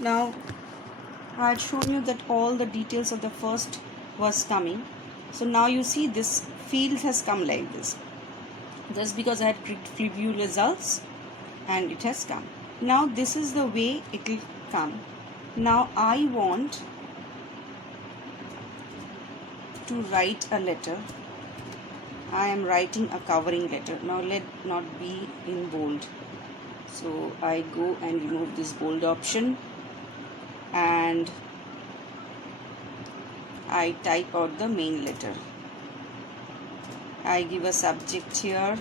Now I had shown you that all the details of the first was coming. So now you see this field has come like this. That's because I had clicked preview results and it has come. Now this is the way it will come. Now I want to write a letter. I am writing a covering letter. Now let not be in bold. So I go and remove this bold option and I type out the main letter. I give a subject here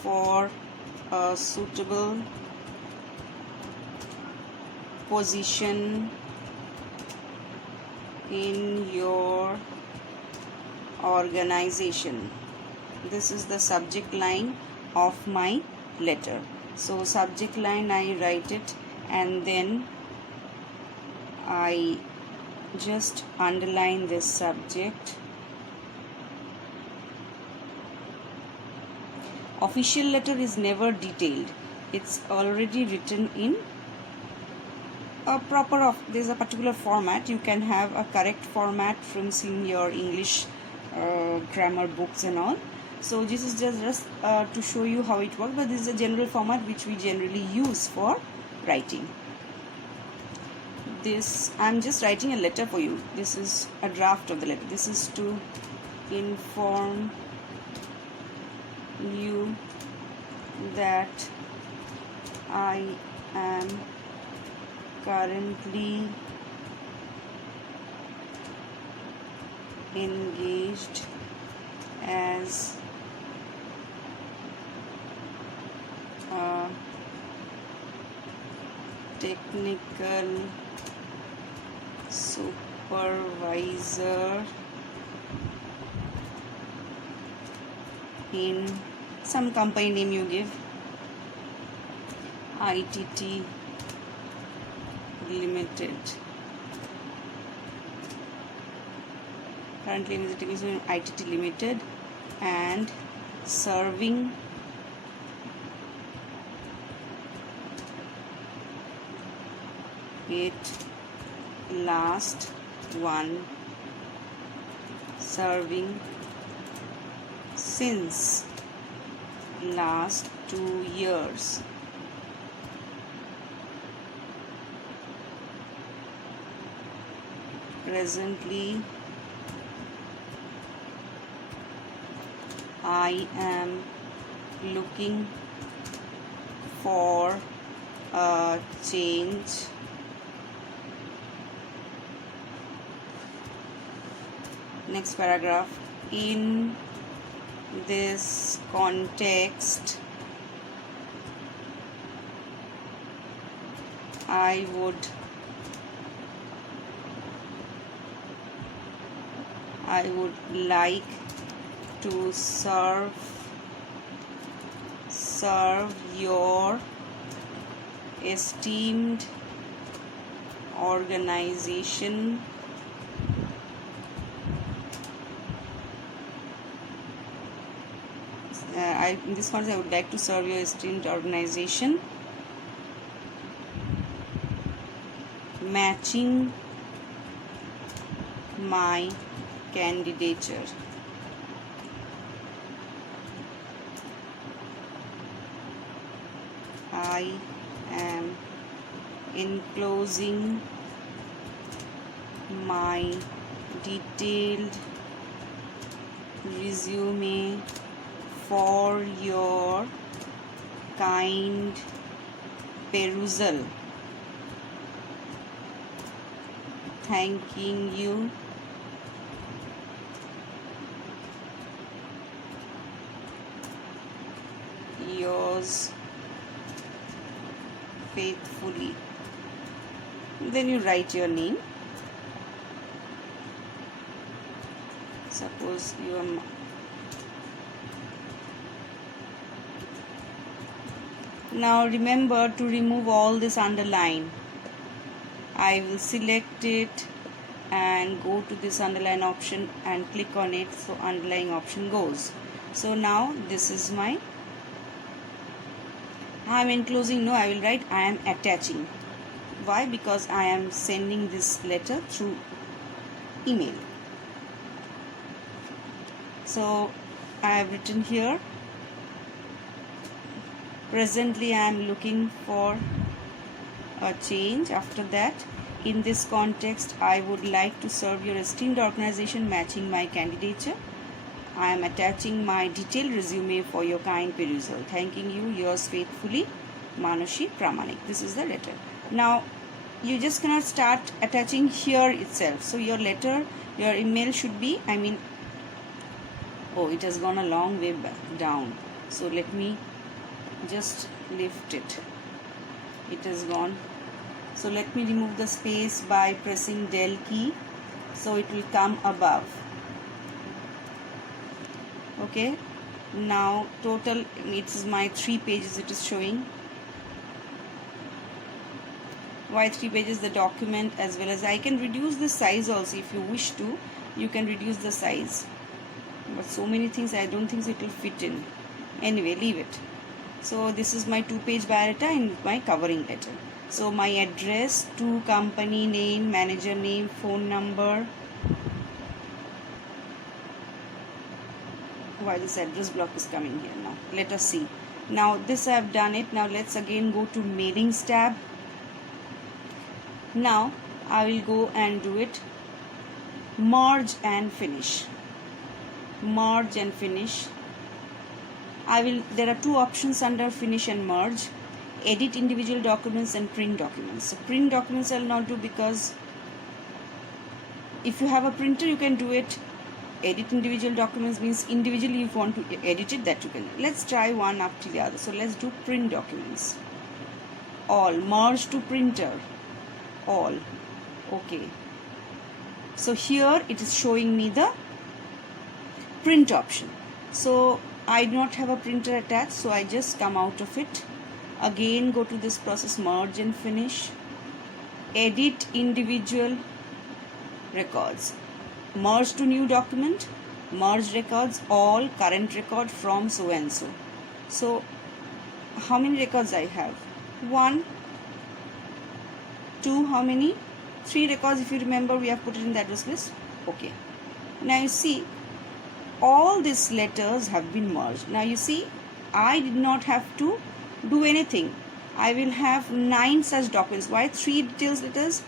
for a suitable position in your organization. This is the subject line of my letter. So subject line, I write it and then I just underline this subject. Official letter is never detailed. It's already written in a proper there's a particular format. You can have a correct format from seeing your English grammar books and all. So this is just to show you how it works, but this is a general format which we generally use for writing. This I'm just writing a letter for you. This is a draft of the letter. This is to inform you that I am currently engaged as a technical supervisor in some company name you give, ITT Limited. Currently in ITT Limited and serving it last one, serving since last 2 years. Presently I am looking for a change next paragraph. In this context, I would like to serve your esteemed organization in this context, I would like to serve your esteemed organization, matching my candidature. I am enclosing my detailed resume for your kind perusal. Thanking you. Yours faithfully. Then you write your name. Suppose you are now remember to remove all this underline. I will select it and go to this underline option and click on it, so underline option goes. So now this is my, I I am enclosing, no, I will write I am attaching. Why? Because I am sending this letter through email. So I have written here, presently I am looking for a change. After that, in this context, I would like to serve your esteemed organization matching my candidature. I am attaching my detailed resume for your kind perusal. Thanking you, yours faithfully, Manushi Pramanik. This is the letter. Now, you just cannot start attaching here itself. So your letter, your email should be, oh, it has gone a long way back down. So let me just lift it. It has gone. So let me remove the space by pressing del key. So it will come above. Okay. Now total, it is my 3 pages it is showing. Why 3 pages? The document, as well as I can reduce the size also if you wish to. You can reduce the size. But so many things, I don't think it will fit in. Anyway, leave it. So this is my 2-page biodata and my covering letter. So my address, to company name, manager name, phone number. Why this address block is coming here now? Let us see. Now this I have done it. Now let's again go to mailings tab. Now I will go and do it. Merge and finish. Merge and finish. There are 2 options under finish and merge. Edit individual documents and print documents. So print documents I will not do, because if you have a printer you can do it. Edit individual documents means individually you want to edit it, that you can. Let's try one after the other. So let's do print documents. All. Merge to printer. All. Okay. So here it is showing me the print option. So I do not have a printer attached, so I just come out of it. Again go to this process, merge and finish. Edit individual records. Merge to new document. Merge records, all, current record from so and so. So how many records I have? 1, 2, how many? 3 records, if you remember, we have put it in the address list. Okay. Now you see, all these letters have been merged. Now you see, I did not have to do anything. I will have 9 such documents. Why 3 details letters?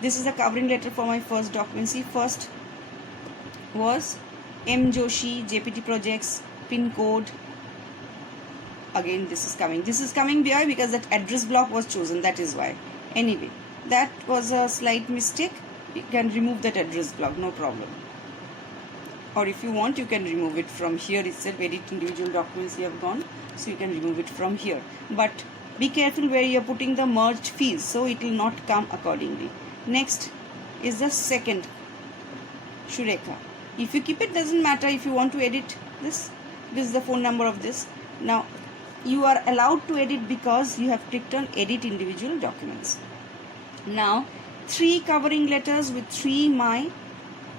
This is the covering letter for my first document. See, first was M. Joshi, JPT Projects, pin code. Again, this is coming. This is coming why? Because that address block was chosen. That is why. Anyway, that was a slight mistake. You can remove that address block, no problem. Or if you want, you can remove it from here itself. Edit individual documents, you have gone, so you can remove it from here. But be careful where you are putting the merged fields, so it will not come accordingly. Next is the second, Shureka. If you keep it, doesn't matter. If you want to edit this is the phone number of this. Now you are allowed to edit because you have clicked on edit individual documents. Now 3 covering letters with 3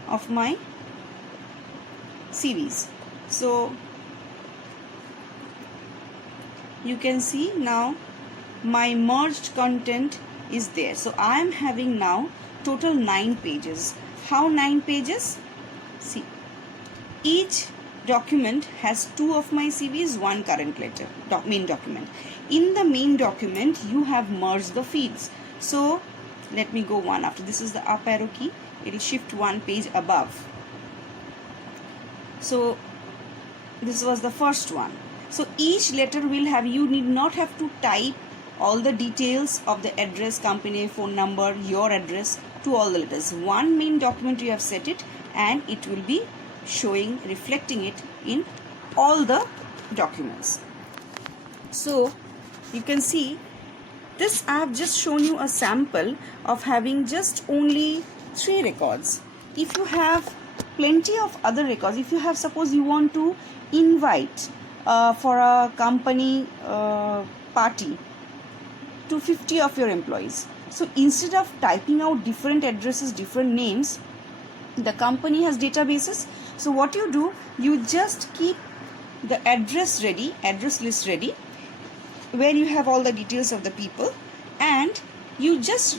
of my CVs. So you can see now my merged content is there. So I am having now total 9 pages. How 9 pages? See, each document has 2 of my CVs, 1 current letter, main document. In the main document you have merged the fields. So let me go one after. This is the up arrow key. It will shift 1 page above. So this was the first one. So each letter will have, you need not have to type all the details of the address, company, phone number, your address to all the letters. One main document you have set it, and it will be showing, reflecting it in all the documents. So you can see this, I have just shown you a sample of having just only 3 records. If you have plenty of other records, if you have, suppose you want to invite for a company party to 50 of your employees. So instead of typing out different addresses, different names, the company has databases. So what you do, you just keep the address ready, address list ready. where you have all the details of the people, and you just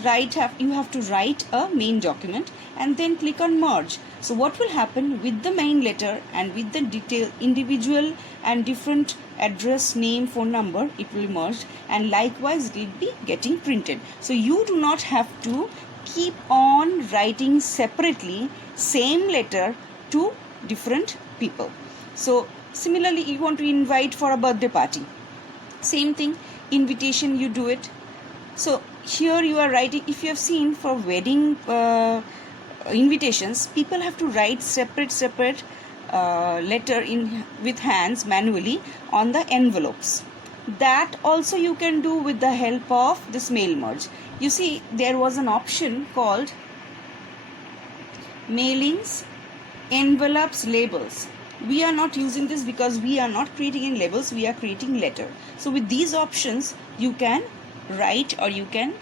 you have to write a main document and then click on merge. So what will happen with the main letter and with the detail individual and different address, name, phone number, it will merge, and likewise it will be getting printed. So you do not have to keep on writing separately same letter to different people. So similarly, you want to invite for a birthday party, same thing, invitation, you do it. So here you are writing, if you have seen for wedding invitations, people have to write separate letter in with hands manually on the envelopes. That also you can do with the help of this mail merge. You see, there was an option called mailings, envelopes, labels. We are not using this because we are not creating in labels, we are creating letter. So with these options, you can write or you can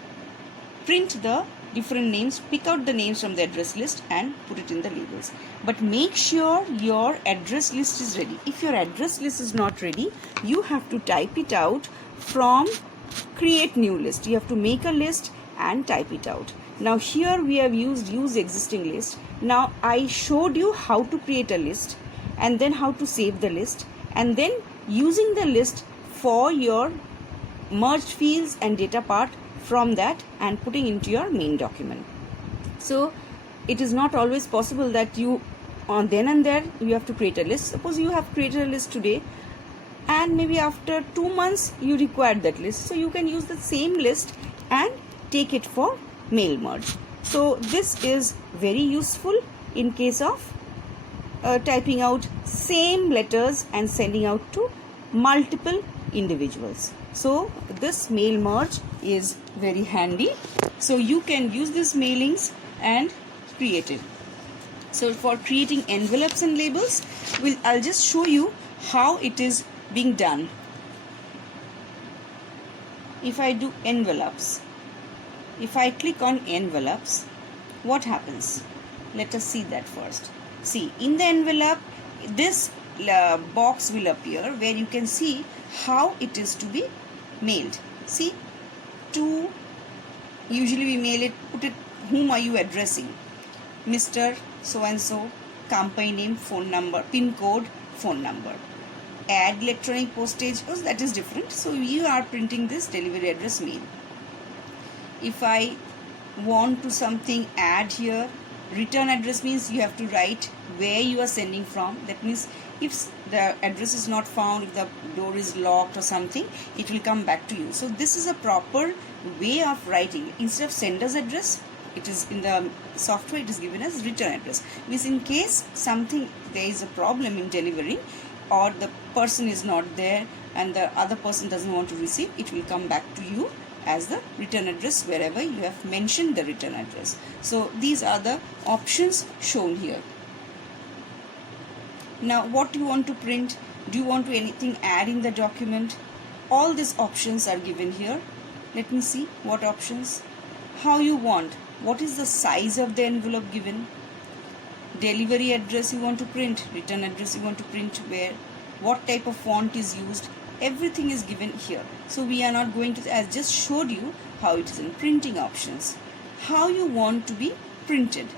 print the different names, pick out the names from the address list and put it in the labels. But make sure your address list is ready. If your address list is not ready, you have to type it out from create new list. You have to make a list and type it out. Now here we have used use existing list. Now I showed you how to create a list and then how to save the list, and then using the list for your merged fields and data part from that and putting into your main document. So it is not always possible that you on then and there you have to create a list. Suppose you have created a list today and maybe after 2 months you require that list, so you can use the same list and take it for mail merge. So this is very useful in case of typing out same letters and sending out to multiple individuals. So this mail merge is very handy. So you can use these mailings and create it. So for creating envelopes and labels, I'll just show you how it is being done. If I do envelopes, if I click on envelopes, what happens? Let us see that first. See, in the envelope, this box will appear where you can see how it is to be mailed. See, to usually we mail it, put it, whom are you addressing? Mr. So and so, company name, phone number, pin code, phone number. Add electronic postage, oh, that is different. So you are printing this delivery address mail. If I want to something add here, return address means you have to write where you are sending from. That means if the address is not found, if the door is locked or something, it will come back to you. So this is a proper way of writing. Instead of sender's address, it is in the software, it is given as return address. Means in case something, there is a problem in delivering or the person is not there and the other person doesn't want to receive, it will come back to you as the return address wherever you have mentioned the return address. So these are the options shown here. Now what do you want to print? Do you want to anything add in the document? All these options are given here. Let me see what options. How you want. What is the size of the envelope given? Delivery address you want to print. Return address you want to print where? What type of font is used? Everything is given here. So we are not going to, I just showed you how it is in printing options. How you want to be printed.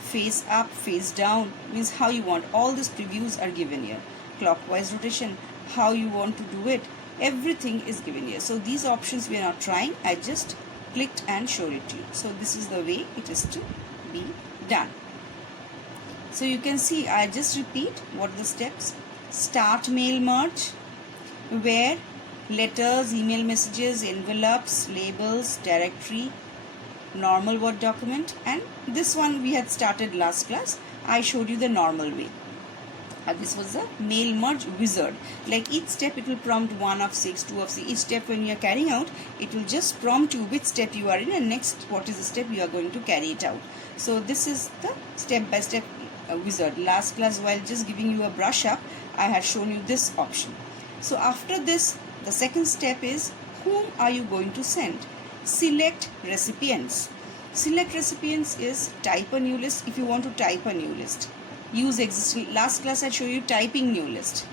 Face up, face down means how you want. All these previews are given here. Clockwise rotation, how you want to do it. Everything is given here. So these options we are not trying. I just clicked and showed it to you. So this is the way it is to be done. So you can see, I just repeat what are the steps. Start mail merge, where letters, email messages, envelopes, labels, directory, normal Word document, and this one we had started last class. I showed you the normal way. This was the mail merge wizard. Like each step it will prompt 1 of 6, 2 of 6. Each step when you are carrying out, it will just prompt you which step you are in and next what is the step you are going to carry it out. So this is the step by step wizard. Last class, while just giving you a brush up, I had shown you this option. So after this, the second step is whom are you going to send? Select recipients. Select recipients is type a new list. If you want to type a new list, use existing. Last class I showed you typing new list.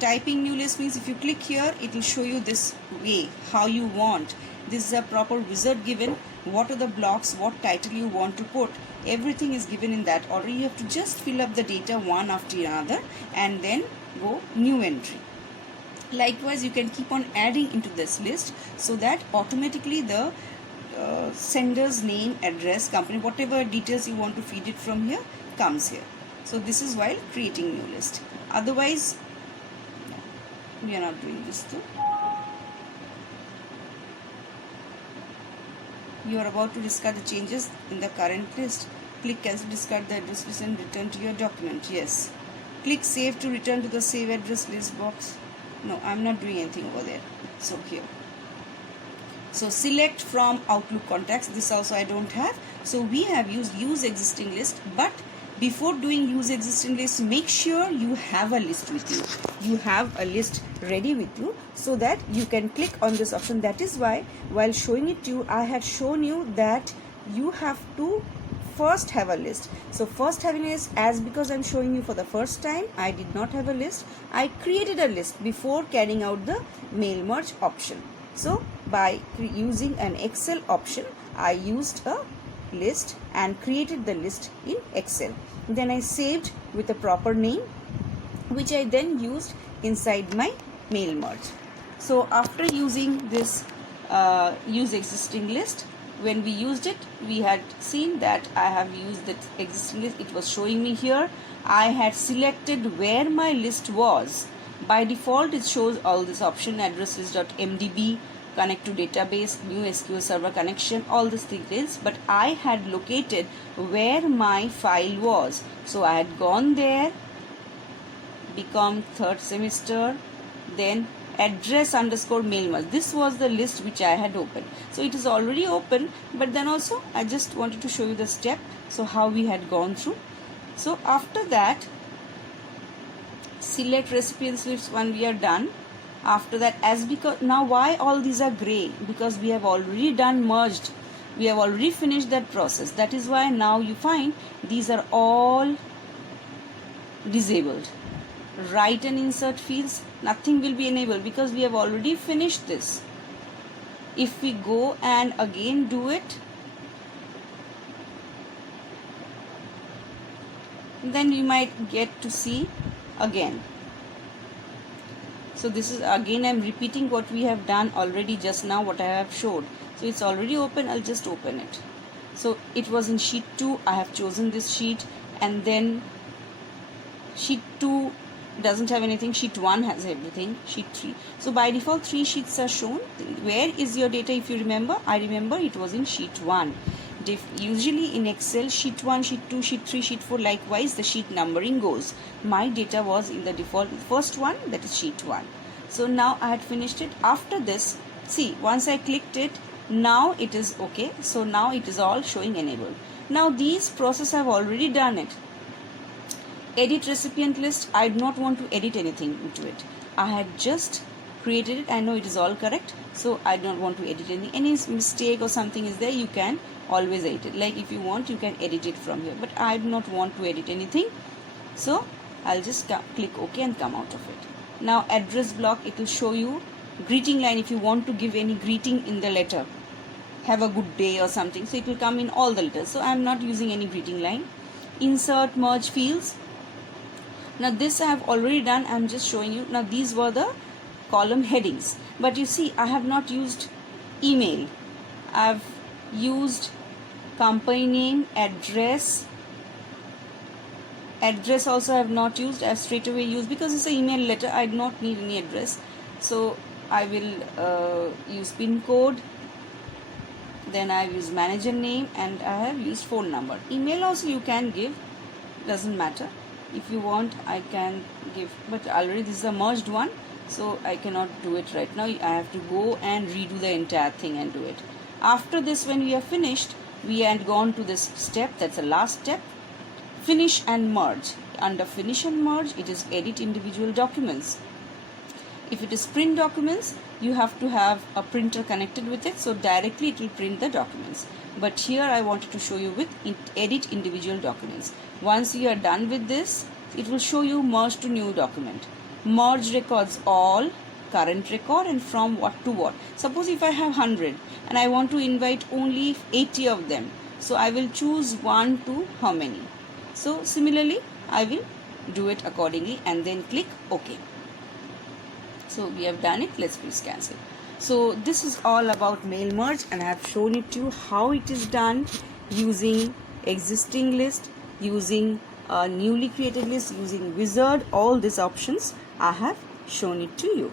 Typing new list means if you click here, it will show you this way, how you want. This is a proper wizard given. What are the blocks, what title you want to put. Everything is given in that order. You have to just fill up the data one after another and then go new entry. Likewise, you can keep on adding into this list so that automatically the sender's name, address, company, whatever details you want to feed it from here comes here. So this is while creating new list. Otherwise, we are not doing this too. You are about to discard the changes in the current list. Click cancel, discard the address list and return to your document. Yes. Click save to return to the save address list box. No, I'm not doing anything over there. So here. So select from Outlook contacts. This also I don't have. So we have used use existing list, but before doing use existing list, make sure you have a list with you. You have a list ready with you so that you can click on this option. That is why while showing it to you, I had shown you that you have to first have a list. So first having a list, as because I'm showing you for the first time, I did not have a list. I created a list before carrying out the mail merge option. So by using an Excel option, I used a list and created the list in Excel. Then I saved with a proper name, which I then used inside my mail merge. So after using this use existing list, when we used it, we had seen that I have used the existing list. It was showing me here. I had selected where my list was. By default, it shows all this option, address list.mdb, connect to database, new SQL server connection, all these details. But I had located where my file was. So I had gone there, become third semester, then address underscore mail merge. This was the list which I had opened. So it is already open, but then also I just wanted to show you the step, so how we had gone through. So after that, select recipients list when we are done. After that, as because now why all these are gray, because we have already done merged, we have already finished that process. That is why now you find these are all disabled. Write and insert fields, nothing will be enabled because we have already finished this. If we go and again do it, then we might get to see again. So this is again, I'm repeating what we have done already just now, what I have showed. So it's already open, I'll just open it. So it was in sheet 2, I have chosen this sheet, and then sheet 2 doesn't have anything, sheet 1 has everything, sheet 3. So by default 3 sheets are shown. Where is your data? If you remember, I remember it was in sheet 1. Usually in Excel, sheet 1, sheet 2, sheet 3, sheet 4, likewise the sheet numbering goes. My data was in the default first one, that is sheet 1. So now I had finished it. After this, see, once I clicked it, now it is okay. So now it is all showing enabled. Now these process I have already done it. Edit recipient list, I do not want to edit anything into it. I had just created it. I know it is all correct, so I don't want to edit anything. Any mistake or something is there, you can always edit it. Like if you want, you can edit it from here, but I do not want to edit anything, so I'll just click OK and come out of it. Now address block, it will show you greeting line. If you want to give any greeting in the letter, have a good day or something, so it will come in all the letters. So I'm not using any greeting line. Insert merge fields. Now this I have already done, I'm just showing you. Now these were the column headings, but you see I have not used email. I've used company name, address also I have not used. I have straight away used because it's an email letter, I do not need any address. So I will use pin code, then I have used manager name, and I have used phone number. Email also you can give, doesn't matter. If you want, I can give, but already this is a merged one, so I cannot do it right now. I have to go and redo the entire thing and do it. After this, when we are finished, we had gone to this step, that's the last step, finish and merge. Under finish and merge, it is edit individual documents. If it is print documents, you have to have a printer connected with it, so directly it will print the documents. But here I wanted to show you with edit individual documents. Once you are done with this, it will show you merge to new document. merge records all, current record, and from what to what. Suppose if I have 100 and I want to invite only 80 of them, so I will choose 1 to how many. So similarly I will do it accordingly and then click OK. So we have done it. Let's please cancel. So this is all about mail merge, and I have shown it to you how it is done using existing list, using a newly created list, using wizard. All these options I have shown it to you.